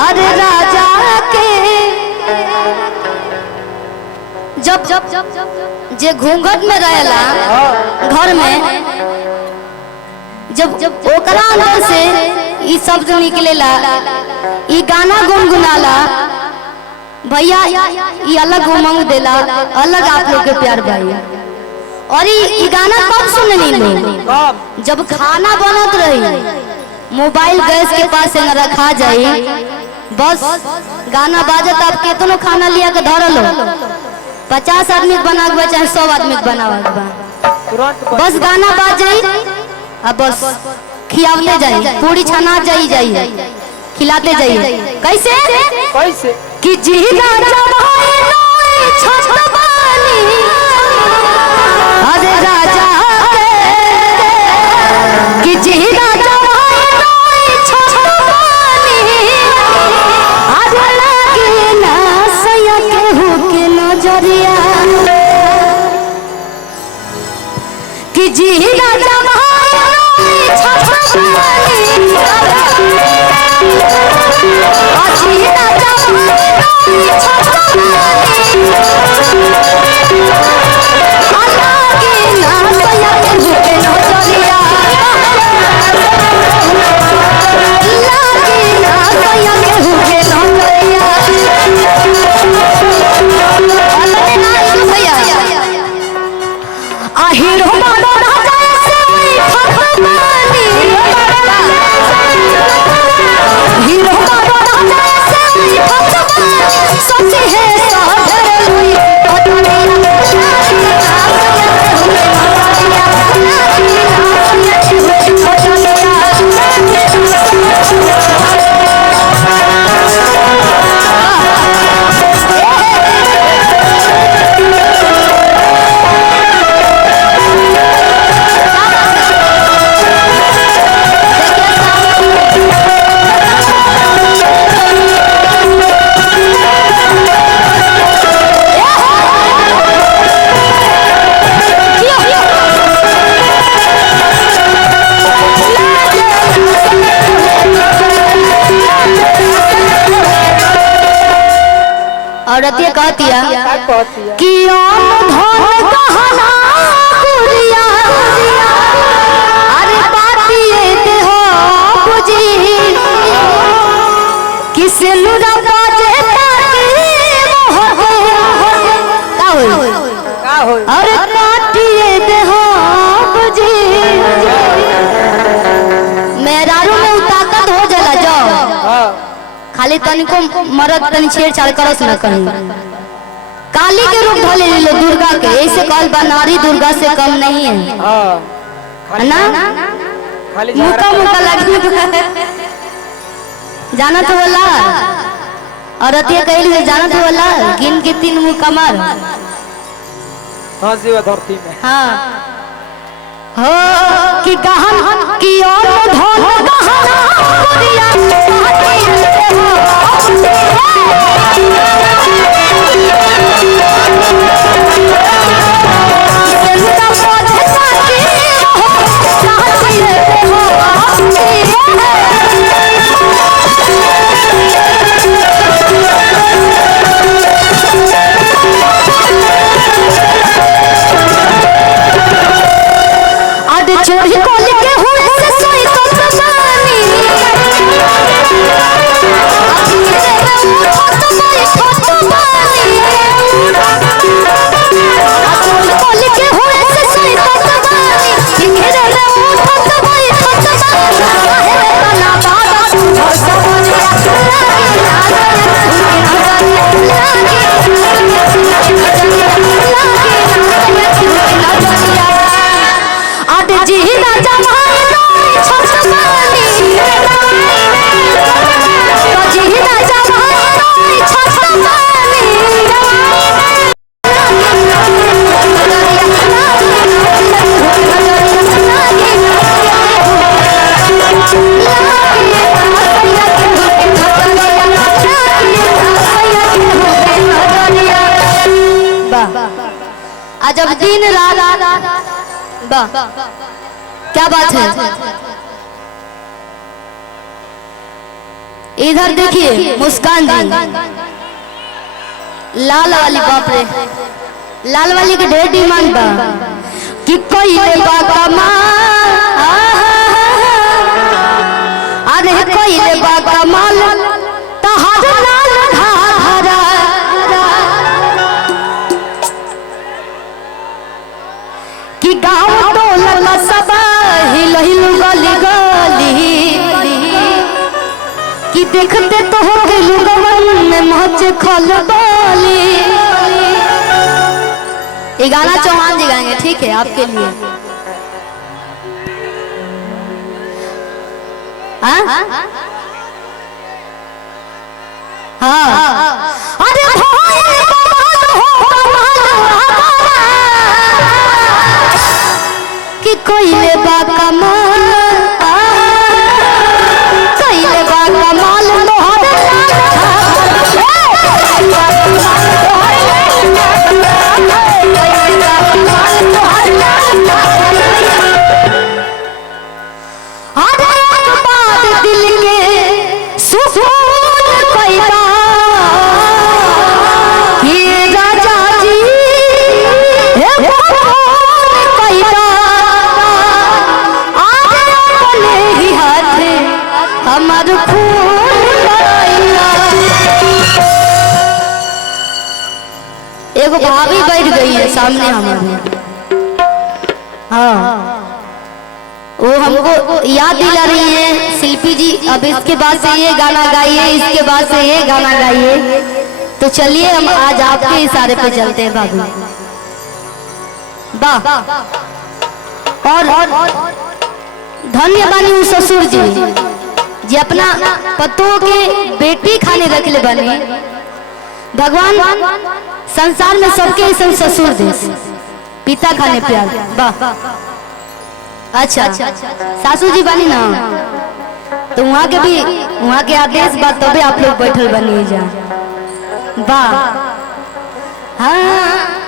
अरे राजा के जब जे घूंघट में रहेला घर में, जब ओकरा अंदर से ई शब्द निकलेला, ई गाना गुनगुनाला, भैया ये अलग उमंग देला, अलग आप लोग के प्यार भाई। और ये गाना कब सुननी लोग? जब खाना बनत रही, मोबाइल गैस के पास न रखा जाए, बस गाना बाजत, आप केतनो खाना लिया के धर लो, 50 आदमी बना के चाहे 100 आदमी बना, बस गाना बाज जाई, अब बस खियावते जाइए, पूरी छना जाइए, खिलाते जाइए। कैसे कैसे कि जीना अरे राजा कि जीना नजरिया कि जीना औरतिया कहतिया कि अरे बातिए दे हो बुझी किसे लुरा बाजे अरे बातिए दे हो बुझी मेहरारू में उताकत हो जाला जाओ, खाली तनिको मरद तनि छेड़छाड़ करस न कहीं, काली के रूप धले लो दुर्गा के, ऐसे कल बनारी दुर्गा से कम नहीं है ना, मुका मुका लगे जाना तो बोला, और अतिया कहली जाना तो बोला, गिन के 3 मुका मार धरती में। हाँ हो कि गहन की और धन गहना चोरी को लेके हुए से सोई तो जवानी जब दिन रात क्या बात है, इधर देखिए मुस्कान जी, लाल वाली, बाप रे लाल वाली के ढेर डिमांड बा कि कोई बा कमाल, अरे कोई बा कमाल तहर लाल धारा, कि गाँव टोला सब हिल हिल गली गली, कि देखते तो हो गवन में मच खलबली। ये गाना चौहान जी गाएंगे, ठीक है आपके लिए। हाँ हाँ, अरे कि कोई ले बा कमाल, कोई ले बा कमाल दिल के सुकून पैदा, ये राजा जी पैदा, अपने ही हाथ हमार खून लगाइया। एगो भाभी बैठ गई है सामने हमारे, हाँ वो हमको याद दिला रही है, शिल्पी जी अब इसके बाद से ये गाना गाइए, इसके बाद से ये गाना गाइए। तो चलिए हम आज आपके इशारे पे चलते हैं बाबू। वाह, और धन्य बानी उस ससुर जी जी अपना पतों के बेटी खाने रख ले बने। भगवान संसार में सबके ऐसा ससुर दे, पिता खाने प्यार। वाह, अच्छा सासू जी बनी ना, तो वहाँ के भी वहाँ के आदेश बात तबे आप लोग बैठल बनी जा। वाह, हाँ